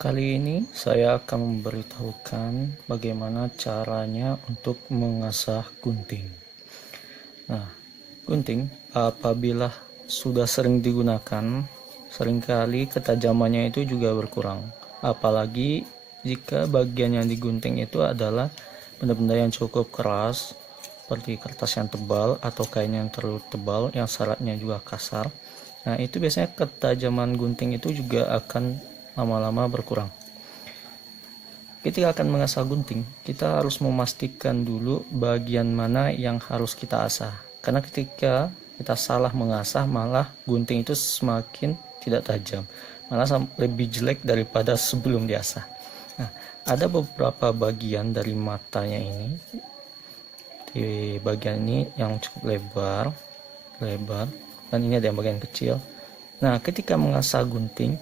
Kali ini saya akan memberitahukan bagaimana caranya untuk mengasah gunting. Nah, gunting apabila sudah sering digunakan, seringkali ketajamannya itu juga berkurang. Apalagi jika bagian yang digunting itu adalah benda-benda yang cukup keras, seperti kertas yang tebal atau kain yang terlalu tebal yang seratnya juga kasar. Nah, itu biasanya ketajaman gunting itu juga akan lama-lama berkurang. Ketika akan mengasah gunting, kita harus memastikan dulu bagian mana yang harus kita asah. Karena ketika kita salah mengasah, malah gunting itu semakin tidak tajam, malah lebih jelek daripada sebelum diasah. Nah, ada beberapa bagian dari matanya ini. Di bagian ini yang cukup lebar, dan ini ada yang bagian kecil. Nah, ketika mengasah gunting,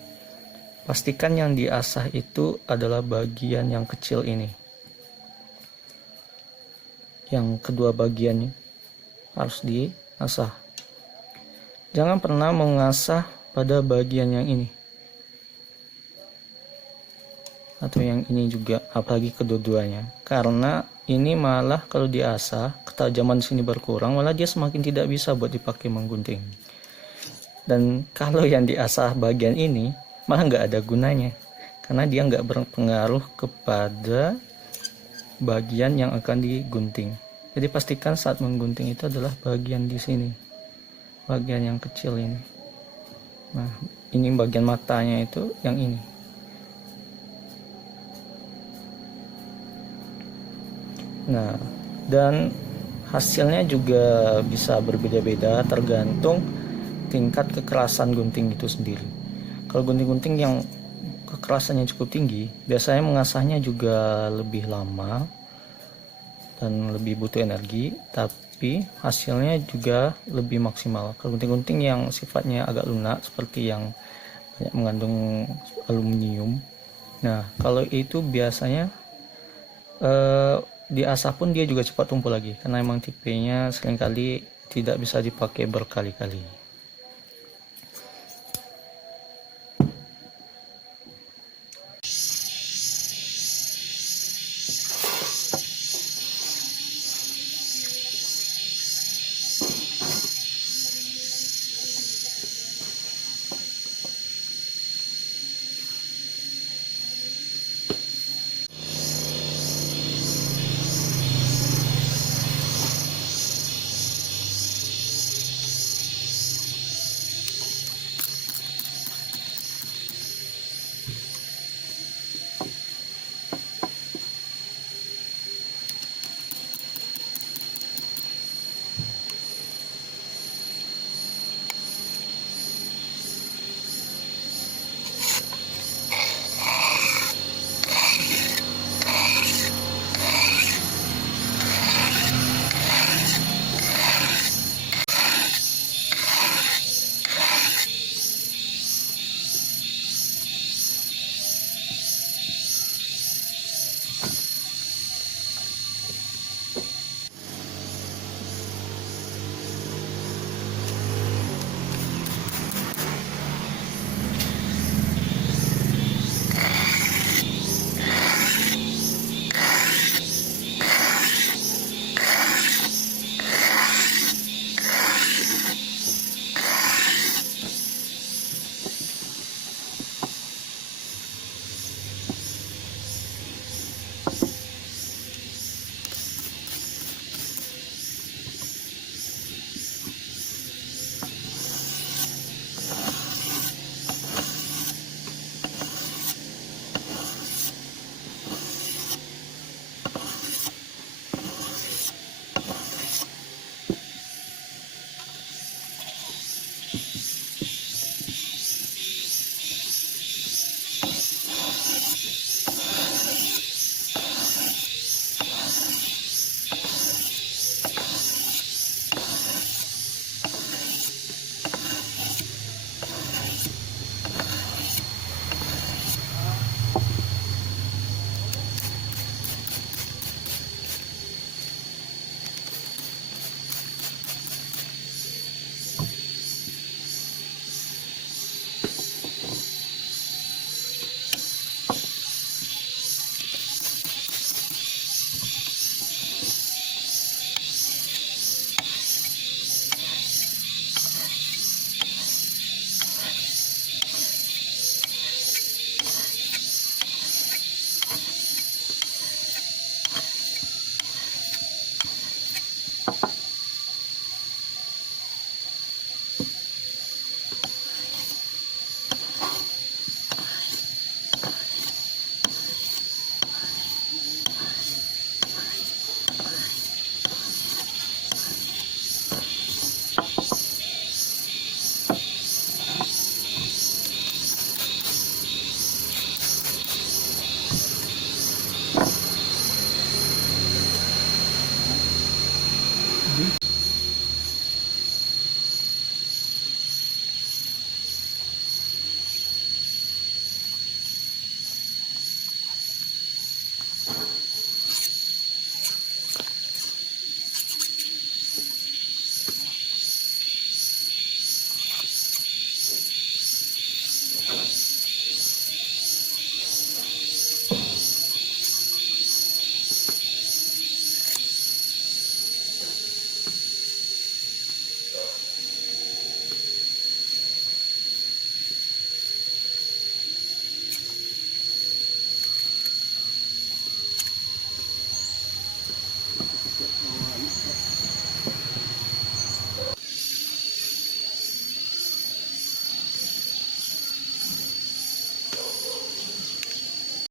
pastikan yang diasah itu adalah bagian yang kecil ini. Yang kedua bagiannya harus diasah. Jangan pernah mengasah pada bagian yang ini. Atau yang ini juga, apalagi kedua-duanya. Karena ini malah kalau diasah, ketajaman sini berkurang, malah dia semakin tidak bisa buat dipakai menggunting. Dan kalau yang diasah bagian ini, malah nggak ada gunanya karena dia nggak berpengaruh kepada bagian yang akan digunting. Jadi pastikan saat menggunting itu adalah bagian di sini, bagian yang kecil ini. Nah, ini bagian matanya itu yang ini. Nah, dan hasilnya juga bisa berbeda-beda tergantung tingkat kekerasan gunting itu sendiri. Kalau gunting-gunting yang kekerasannya cukup tinggi, biasanya mengasahnya juga lebih lama dan lebih butuh energi, tapi hasilnya juga lebih maksimal. Kalau gunting-gunting yang sifatnya agak lunak, seperti yang banyak mengandung aluminium, nah kalau itu biasanya diasah pun dia juga cepat tumpul lagi, karena emang tipenya seringkali tidak bisa dipakai berkali-kali.